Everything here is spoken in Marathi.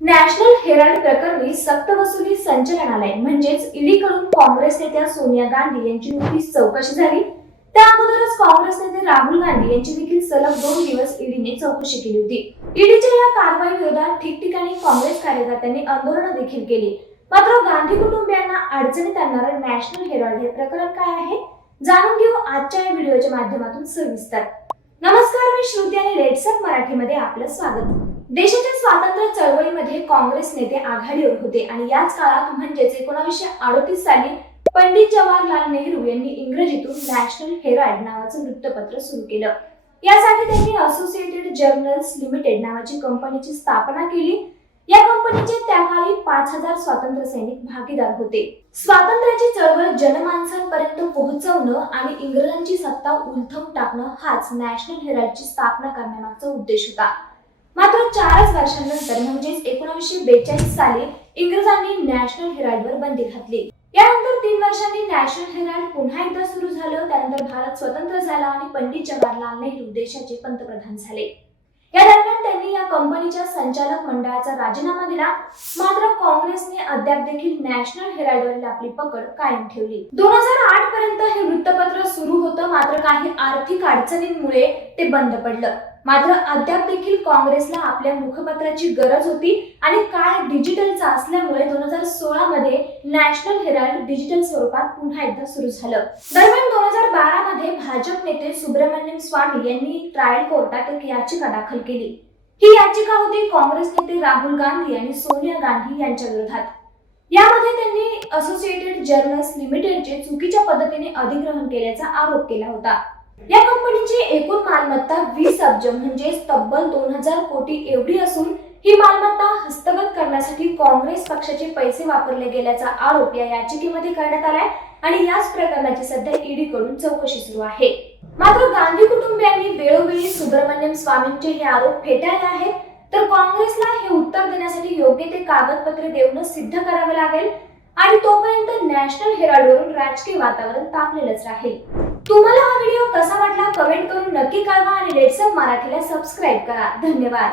नॅशनल हेराल्ड प्रकरणी सक्तवसुली संचालनालय म्हणजेच ईडी कडून काँग्रेस नेत्या सोनिया गांधी यांची नुकतीच चौकशी झाली. त्या अगोदरच काँग्रेस नेते राहुल गांधी यांची देखील सलग दोन दिवस ईडीने चौकशी केली होती. ईडीच्या या कारवाई विरोधात ठिकठिकाणी काँग्रेस कार्यकर्त्यांनी आंदोलन देखील केली. मात्र गांधी कुटुंबियांना अडचणीत आणणारं नॅशनल हेराल्ड हे प्रकरण काय आहे? जाणून घेऊ आजच्या या व्हिडिओच्या माध्यमातून सविस्तर. नमस्कार मी श्रुती आणि रेडसप मराठीमध्ये आपलं स्वागत. देशाच्या स्वातंत्र्य चळवळीमध्ये काँग्रेस नेते आघाडीवर होते आणि याच काळात म्हणजेच एकोणीसशे अडोतीस साली पंडित जवाहरलाल नेहरू यांनी इंग्रजीतून नॅशनल हेराल्ड नावाचं वृत्तपत्र सुरू केलं. यासाठी त्यांनी असोसिएटेड जर्नल्स लिमिटेड नावाची कंपनीची स्थापना केली. या कंपनीचे त्याकाळी पाच हजार स्वातंत्र्य सैनिक भागीदार होते. स्वातंत्र्याची चळवळ जनमानसात उंचवणं आणि इंग्रजांची सत्ता उलथवून टाकणं हाच नॅशनल हेराल्डची स्थापना करण्यामागचा उद्देश होता. मात्र चारच वर्षांनंतर म्हणजेच एकोणीसशे बेचाळीस साली इंग्रजांनी नॅशनल हेराल्डवर बंदी घातली. यानंतर तीन वर्षांनी नॅशनल हेराल्ड पुन्हा एकदा सुरू झालं. त्यानंतर भारत स्वतंत्र झाला आणि पंडित जवाहरलाल नेहरू देशाचे पंतप्रधान झाले. या दरम्यान यांनी या कंपनीच्या संचालक मंडळाचा राजीनामा दिला. मात्र काँग्रेसने अद्याप देखील नॅशनल हेराल्डवरील आपली पकड कायम ठेवली. दोन हजार आठ पर्यंत हे वृत्तपत्र सुरू होतं मात्र काही आर्थिक अडचणींमुळे ते बंद पडलं. मात्र अद्याप देखील काँग्रेसला आपल्या मुखपत्राची गरज होती आणि काय डिजिटलचा असल्यामुळे दोन हजार सोळा मध्ये नॅशनल हेराल्ड डिजिटल स्वरूपात पुन्हा एकदा सुरू झालं. दरम्यान दोन हजार बारा मध्ये भाजप नेते सुब्रमण्यम स्वामी यांनी ट्रायल कोर्टात एक याचिका दाखल केली. ही याचिका होती काँग्रेस नेते राहुल गांधी आणि सोनिया गांधी यांच्या विरोधात. यामध्ये त्यांनी असोसिएटेड जर्नल्स लिमिटेडचे चुकीच्या पद्धतीने अधिग्रहण केल्याचा आरोप केला होता. या कंपनीची एकूण मालमत्ता वीस अब्ज म्हणजे तब्बल दोन हजार कोटी एवढी असून ही मालमत्ता हस्तगत करण्यासाठी काँग्रेस पक्षाचे पैसे वापरले गेल्याचा आरोप या याचिकेमध्ये करण्यात आलाय आणि याच प्रकरणाची सध्या ईडी कडून चौकशी सुरू आहे. मात्र गांधी कुटुंब सुब्रमण्यम स्वामींचे हे आरोप फेटाळले आहेत तर काँग्रेसला हे उत्तर देण्यासाठी योग्य ते कागदपत्रे देऊनच सिद्ध करावे लागेल आणि तोपर्यंत नॅशनल हेराल्डवरून राजकीय वातावरण तापलेलंच राहील. तुम्हाला हा व्हिडिओ कसा वाटला कमेंट करून नक्की कळवा आणि लेट्सअप मराठीला सबस्क्राईब करा. धन्यवाद.